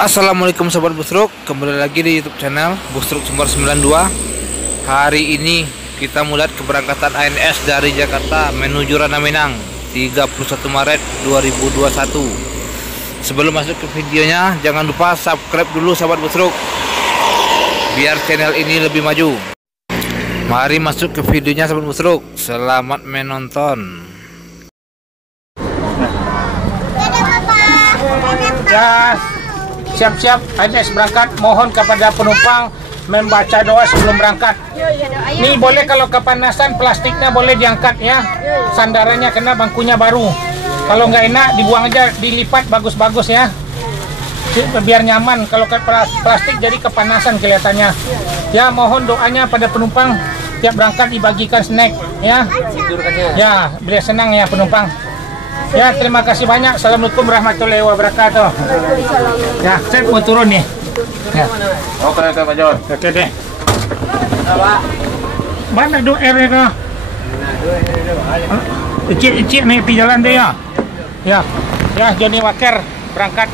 Assalamualaikum sobat Busruk, kembali lagi di YouTube channel Busruk Sumber 92. Hari ini kita mulai keberangkatan ANS dari Jakarta menuju Ranah Minang 31 Maret 2021. Sebelum masuk ke videonya, jangan lupa subscribe dulu sobat Busruk biar channel ini lebih maju. Mari masuk ke videonya sobat Busruk. Selamat menonton. Ya, siap-siap ANS berangkat. Mohon kepada penumpang membaca doa sebelum berangkat. Ini boleh kalau kepanasan plastiknya boleh diangkat ya. Sandarannya kena bangkunya baru. Kalau nggak enak dibuang aja, dilipat bagus-bagus ya. Biar nyaman. Kalau plastik jadi kepanasan kelihatannya. Ya, mohon doanya pada penumpang tiap berangkat dibagikan snack ya. Ya, biar senang ya penumpang. Ya, terima kasih banyak. Assalamualaikum warahmatullahi wabarakatuh. Ya, saya mau turun nih. Ya. Oke, Pak John. Oke deh. Mana do air itu? Icik nih di jalan deh ya. Ya, ya Johnny Walker berangkat.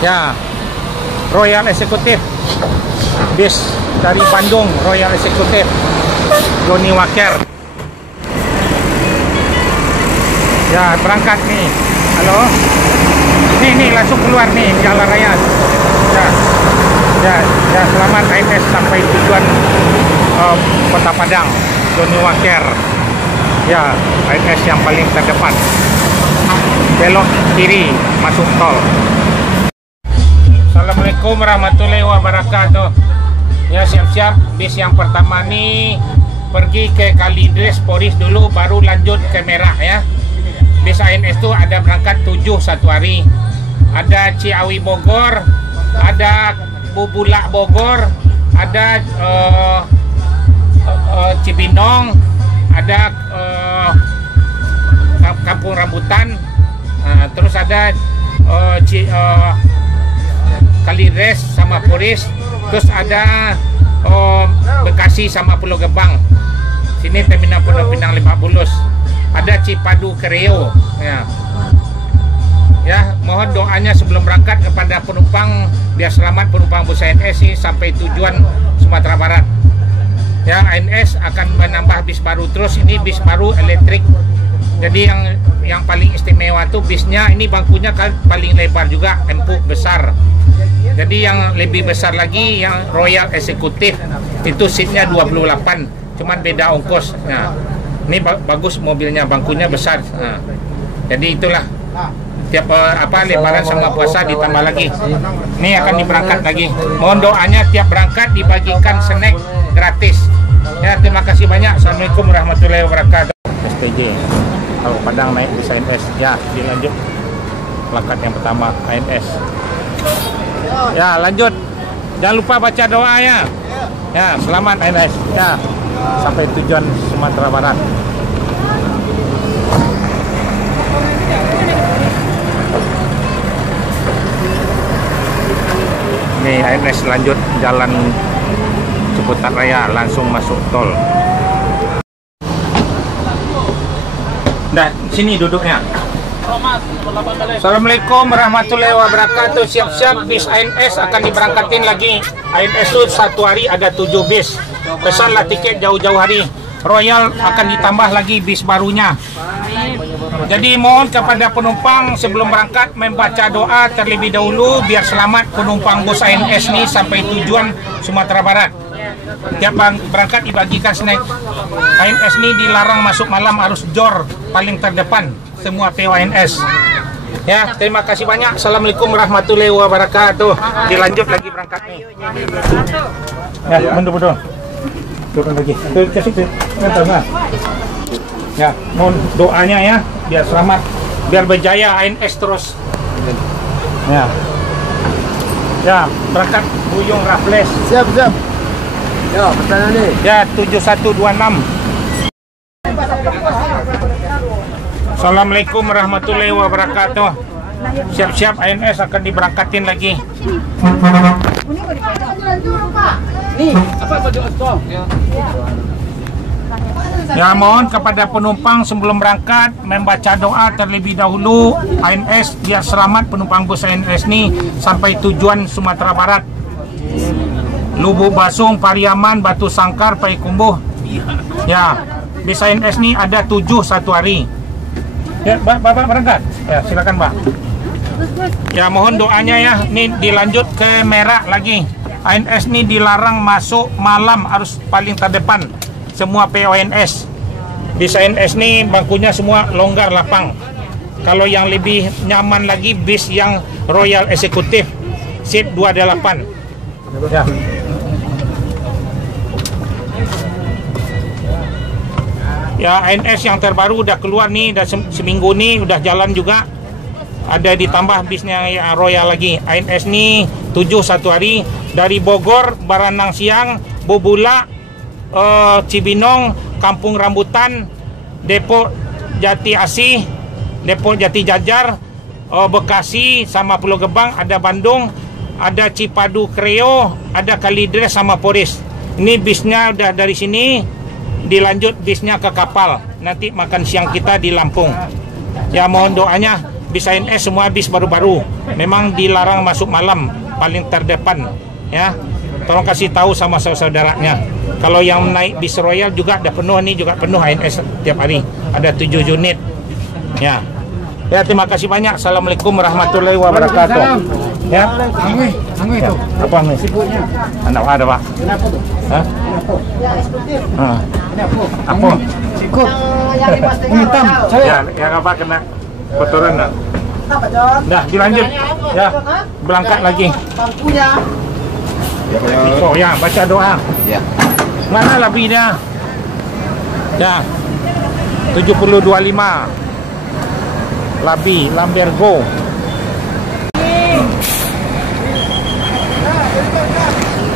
Ya, Royal Executive bis dari Bandung, Royal Executive Johnny Walker. Ya, berangkat nih. Halo. Nih langsung keluar nih jalan raya. Ya, selamat ANS sampai tujuan Kota Padang, Johnny Walker. Ya, ANS yang paling terdepan. Belok kiri masuk tol. Assalamualaikum warahmatullahi wabarakatuh. Ya, siap-siap bis yang pertama nih pergi ke Kalidres Poris dulu, baru lanjut ke Merah ya. Bis ANS itu ada berangkat 7 satu hari. Ada Ciawi Bogor, ada Bubulak Bogor, ada Cibinong, ada Kampung Rambutan, terus ada Kalidres sama Poris, terus ada Bekasi sama Pulau Gebang. Sini terminal Pulau Pinang 50. Ada Cipadu Kereo ya. Ya, mohon doanya sebelum berangkat kepada penumpang biar selamat penumpang bus ANS ini sampai tujuan Sumatera Barat. Ya, ANS akan menambah bis baru terus. Ini bis baru elektrik. Jadi yang paling istimewa tuh bisnya ini bangkunya kan paling lebar juga, empuk besar. Jadi yang lebih besar lagi yang Royal Executive itu seatnya 28, cuman beda ongkos. Nah, ini bagus mobilnya, bangkunya besar. Nah, jadi itulah tiap lebaran sama puasa ditambah lagi. Ini akan diberangkat lagi. Mohon doanya tiap berangkat dibagikan snack gratis. Ya, terima kasih banyak. Assalamualaikum warahmatullahi wabarakatuh. STJ kalau Padang naik di ANS. Ya, dilanjut plakat yang pertama ANS. Ya, lanjut. Jangan lupa baca doa ya. Ya, selamat ANS. Ya, sampai tujuan Sumatera Barat. Ini ANS lanjut jalan Ciputat Raya langsung masuk tol. Nah, sini duduknya. Assalamualaikum warahmatullahi wabarakatuh. Siap-siap bis ANS akan diberangkatin lagi. ANS itu satu hari ada 7 bis. Pesanlah tiket jauh-jauh hari. Royal akan ditambah lagi bis barunya. Jadi mohon kepada penumpang sebelum berangkat membaca doa terlebih dahulu biar selamat penumpang bus ANS ini sampai tujuan Sumatera Barat. Tiap berangkat dibagikan snack. ANS ini dilarang masuk malam, harus jor paling terdepan semua PO ANS. Ya, terima kasih banyak. Assalamualaikum warahmatullahi wabarakatuh. Dilanjut lagi berangkat nih. Ya, betul. Turun lagi. Ya, mohon doanya ya biar selamat, biar berjaya ANS terus. Ya. Ya, berangkat Buyung Raffles. Siap. Ya, pesanan nih. Ya, 7126. Assalamualaikum warahmatullahi wabarakatuh. Siap-siap ANS akan diberangkatin lagi. Nih, apa baju ospong? Ya, mohon kepada penumpang sebelum berangkat membaca doa terlebih dahulu. ANS biar selamat penumpang bus ANS ni sampai tujuan Sumatera Barat. Lubuk Basung, Pariaman, Batu Sangkar, Payakumbuh. Ya, bis ANS ni ada 7 satu hari. Ya, Bapak berangkat. Ya, silakan, Pak. Ya, mohon doanya ya. Ini dilanjut ke Merak lagi. ANS ni dilarang masuk malam, harus paling terdepan. Semua PONS. Bis ANS ni bangkunya semua longgar lapang. Kalau yang lebih nyaman lagi bis yang Royal Executive seat 28. Ya. Ya, ANS yang terbaru udah keluar nih, udah seminggu nih udah jalan juga. Ada ditambah bisnya ya, Royal lagi. ANS nih 7 satu hari dari Bogor, Baranang Siang, Bobula, Cibinong, Kampung Rambutan, Depok Jati Asih, Depok Jati Jajar, Bekasi sama Pulau Gebang, ada Bandung, ada Cipadu Kreo, ada Kalidres sama Poris. Ini bisnya udah dari sini dilanjut bisnya ke kapal. Nanti makan siang kita di Lampung. Ya, mohon doanya bis ANS semua bis baru-baru. Memang dilarang masuk malam, paling terdepan ya. Tolong kasih tahu sama saudara-saudaranya. Kalau yang naik bis Royal juga ada penuh, nih juga penuh ANS tiap hari. Ada 7 unit. Ya. Ya, terima kasih banyak. Assalamualaikum warahmatullahi wabarakatuh. Ya. Angui itu. Apa nih? Sibuknya. Anak ada, Pak. Kenapa tuh? Hah? Apa? Sikut. Yang hitam. Ya, yang apa kena kotoran nak? Dah, dilanjut. Ya. Berangkat lagi. Bangkunya. Oh ya, baca doa. Ya. Mana labinya? Ya. 7025. Labi, Lambergo.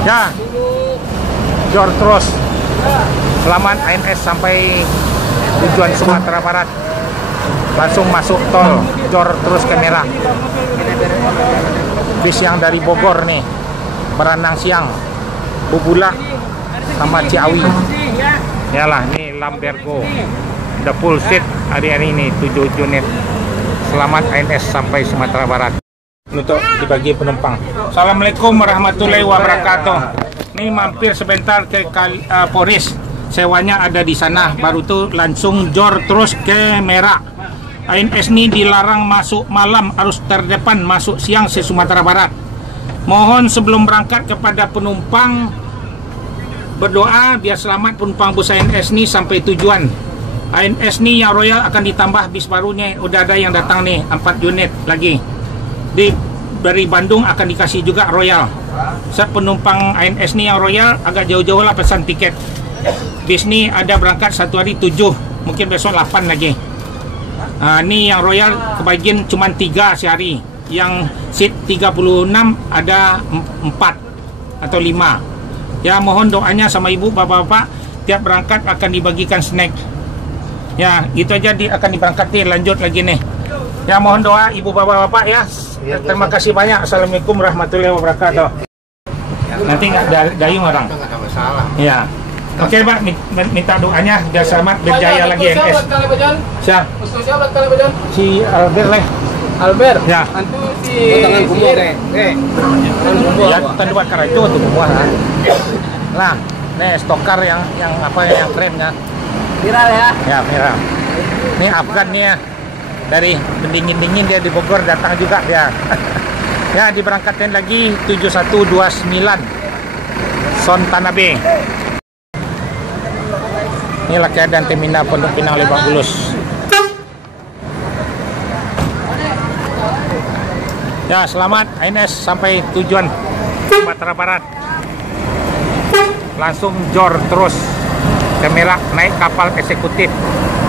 Ya. Jor terus. Selamat ANS sampai tujuan Sumatera Barat. Langsung masuk tol Jor terus ke Merak. Bis yang dari Bogor nih, Baranang Siang, Bubula sama Ciawi. Yalah, ini Lambergo. Udah full seat hari-hari ini 7 unit. Selamat ANS sampai Sumatera Barat. Untuk dibagi penumpang. Assalamualaikum warahmatullahi wabarakatuh. Ini mampir sebentar ke Poris. Sewanya ada di sana. Baru tuh langsung jor terus ke Merak. ANS ini dilarang masuk malam, harus terdepan masuk siang se Sumatera Barat. Mohon sebelum berangkat kepada penumpang berdoa biar selamat penumpang bus ANS ini sampai tujuan. ANS ini yang Royal akan ditambah bis barunya. Udah ada yang datang nih 4 unit lagi. Dari Bandung akan dikasih juga Royal. Penumpang ANS ini yang Royal agak jauh-jauh lah pesan tiket. Bis ini ada berangkat satu hari 7, mungkin besok 8 lagi. Ini yang Royal kebagian cuma 3 sehari. Yang seat 36 ada 4 atau 5. Ya, mohon doanya sama ibu bapak-bapak, tiap berangkat akan dibagikan snack. Ya, itu aja akan diberangkatin. Lanjut lagi nih. Ya, mohon doa ibu bapak-bapak ya. Terima kasih banyak. Assalamualaikum warahmatullahi wabarakatuh. Nanti nggak dayung orang. Ya. Oke, Pak, minta doanya biar selamat berjaya lagi ANS. Siapa? Si Albert lah. Albert. Ya. Antu si tangan kumur Ya, tadi buat karena itu tuh semua. Nah, nih stokar yang apa yang keren kan? Viral ya. Ya, viral. Ini Afgan nih ya. Dari pendingin-dingin dia di Bogor datang juga dia. Ya, diberangkatkan lagi 7129 Son Tanabe. Inilah keadaan terminal Pondok Pinang Lebak Bulus. Ya, selamat ANS sampai tujuan Sumatera Barat. Langsung jor terus ke Merak, naik kapal eksekutif,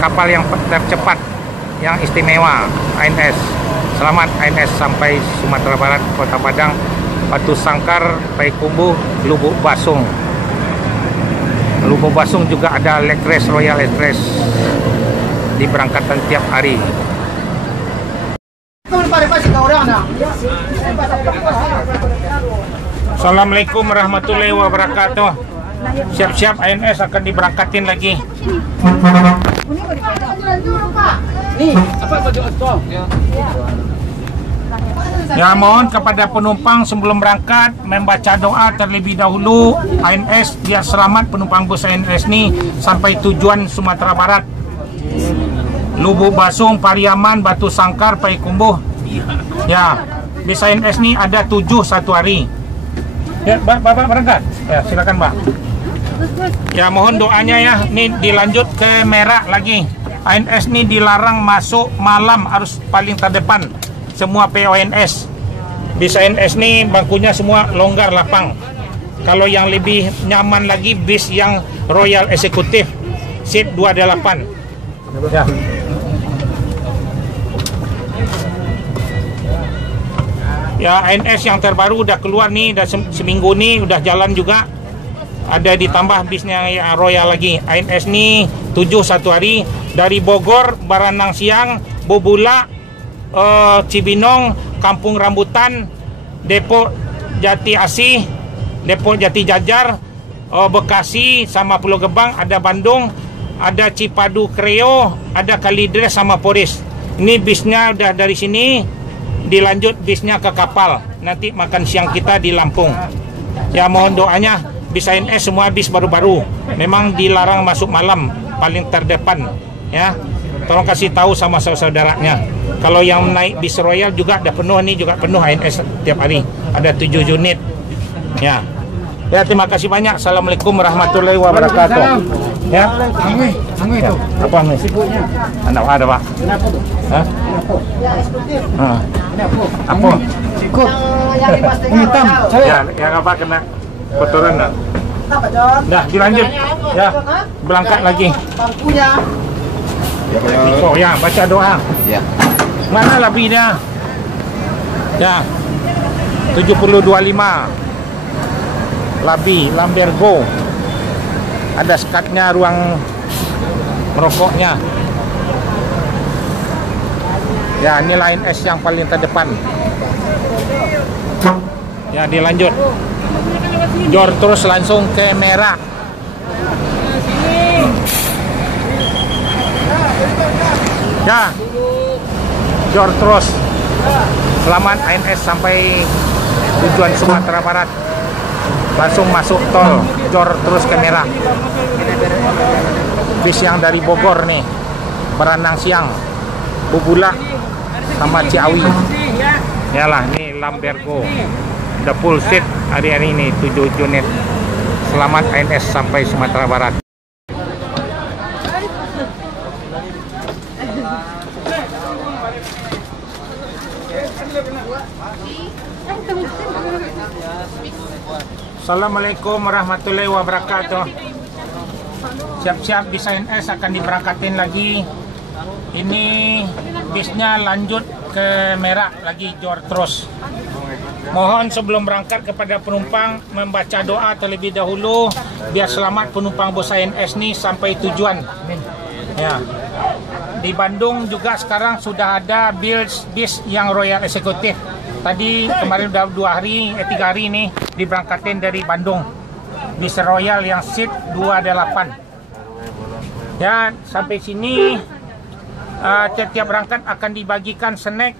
kapal yang tercepat, yang istimewa ANS. Selamat ANS sampai Sumatera Barat, Kota Padang, Batu Sangkar, Payakumbuh, Lubuk Basung. Lubuk Basung juga ada Express, Royal Express diberangkatkan tiap hari. Assalamualaikum warahmatullahi wabarakatuh. Siap-siap ANS akan diberangkatin lagi. Nih, apa baju oto? Ya, mohon kepada penumpang sebelum berangkat membaca doa terlebih dahulu ANS biar selamat penumpang bus ANS ni sampai tujuan Sumatera Barat. Lubuk Basung, Pariaman, Batu Sangkar, Payakumbuh. Ya, bis ANS ni ada 7 satu hari. Ya, Bapak berangkat. Ya, silakan, Pak. Ya, mohon doanya ya. Ini dilanjut ke Merak lagi. ANS ni dilarang masuk malam, harus paling terdepan. Semua PONS. Bis ANS ni bangkunya semua longgar lapang. Kalau yang lebih nyaman lagi bis yang Royal Executive seat 28. Ya. Ya, ANS yang terbaru udah keluar nih, udah seminggu nih udah jalan juga. Ada ditambah bisnya ya, Royal lagi. ANS nih 7 satu hari dari Bogor, Baranang Siang, Bobula, Cibinong, Kampung Rambutan, Depok Jati Asih, Depok Jati Jajar, Bekasi sama Pulau Gebang, ada Bandung, ada Cipadu Kreo, ada Kalidres sama Poris. Ini bisnya udah dari sini dilanjut bisnya ke kapal. Nanti makan siang kita di Lampung. Ya, mohon doanya bis ANS semua bis baru-baru. Memang dilarang masuk malam, paling terdepan ya. Tolong kasih tahu sama saudara-saudaranya. Kalau yang naik bis Royal juga ada penuh, nih juga penuh ANS tiap hari. Ada 7 unit. Ya. Ya, terima kasih banyak. Assalamualaikum warahmatullahi wabarakatuh. Ya. Anggi itu. Apa nih? Sibuknya. Anak ada, Pak. Kenapa tuh? Hah? Kenapa? Apa? Sikut. Hitam. Ya, yang apa kena kotoran dah. Dah, dilanjut. Ya. Berangkat lagi. Bangkunya. Oh ya, baca doa. Ya. Mana labinya? Ya. 7025. Labi, Lambergo. Ada skatnya, ruang merokoknya. Ya, ini line S yang paling terdepan. Ya, dilanjut. Jor terus langsung ke Merak. Ya, jor terus. Selamat ANS sampai tujuan Sumatera Barat. Langsung masuk tol, jor terus ke Merak. Bis yang dari Bogor nih, Baranang Siang, Bubula, sama Ciawi. Yalah, ini Lambergo. The full seat hari-hari ini 7 unit. Selamat ANS sampai Sumatera Barat. Assalamualaikum warahmatullahi wabarakatuh. Siap-siap bis ANS akan diberangkatin lagi. Ini bisnya lanjut ke Merak lagi, jor terus. Mohon sebelum berangkat kepada penumpang membaca doa terlebih dahulu biar selamat penumpang bus ANS ini sampai tujuan. Ya. Di Bandung juga sekarang sudah ada bis yang Royal Executive. Tadi kemarin udah 3 hari ini diberangkatin dari Bandung. Bis Royal yang seat 28. Ya, sampai sini tiap berangkat akan dibagikan snack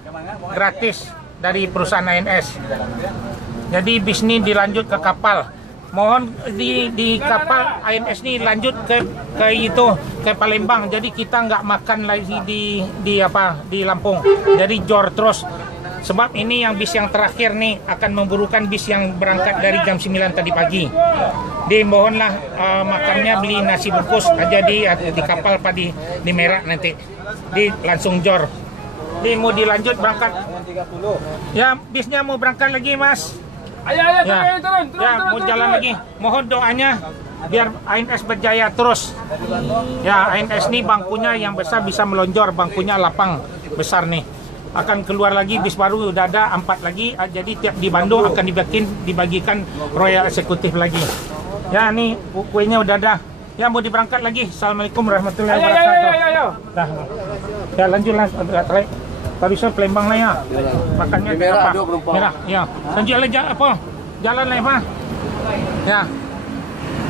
gratis dari perusahaan ANS. Jadi bis ini dilanjut ke kapal. Mohon di kapal ANS ini lanjut ke Palembang. Jadi kita nggak makan lagi di Lampung. Jadi jor terus. Sebab ini yang bis yang terakhir nih akan memburukan bis yang berangkat dari jam 9 tadi pagi. Mohonlah makannya beli nasi bungkus aja di kapal di Merak nanti. Langsung jor. Mau dilanjut berangkat. Ya, bisnya mau berangkat lagi, Mas. Ayo, turun. Mau jalan lagi. Mohon doanya biar ANS berjaya terus. Ya, ANS ini bangkunya yang besar bisa melonjor, bangkunya lapang besar nih. Akan keluar lagi bis baru, udah ada 4 lagi. Jadi tiap di Bandung akan dibagikan Royal Executive lagi. Ya, nih kuenya udah ada. Ya, mau diberangkat lagi. Assalamualaikum warahmatullahi wabarakatuh. Ayo. Dah. Ya, lanjut lah. Parisol Palembang lah ya. Makannya Merah, apa? Merah, ya. Lanjut aja apa? Jalan lah, Pak. Ya.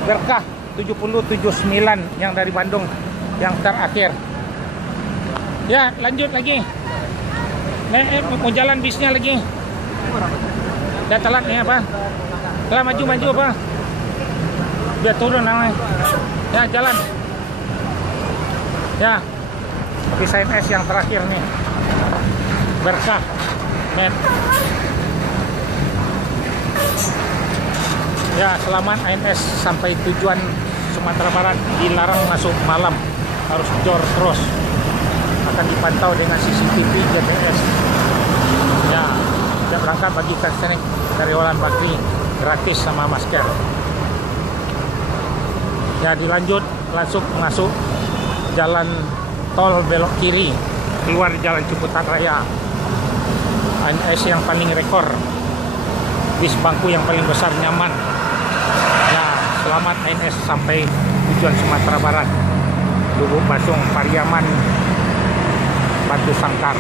Berkah 7079 yang dari Bandung yang terakhir. Ya, lanjut lagi. Mau jalan bisnya lagi. Udah telat nih apa? Telah maju apa? Biar turun namanya. Ya, jalan. Ya. Bis ANS yang terakhir nih. Berkah. Men. Ya, selamat ANS sampai tujuan Sumatera Barat. Dilarang masuk malam, harus jor terus. Akan dipantau dengan CCTV GPS. Ya, tidak berangkat bagi karyawan Bakri gratis sama masker. Ya, dilanjut langsung masuk jalan tol belok kiri keluar jalan Ciputat Raya. ANS yang paling rekor, bis bangku yang paling besar nyaman. Ya, selamat ANS sampai tujuan Sumatera Barat. Lubuk Basung, Pariaman, Batu Sangkar.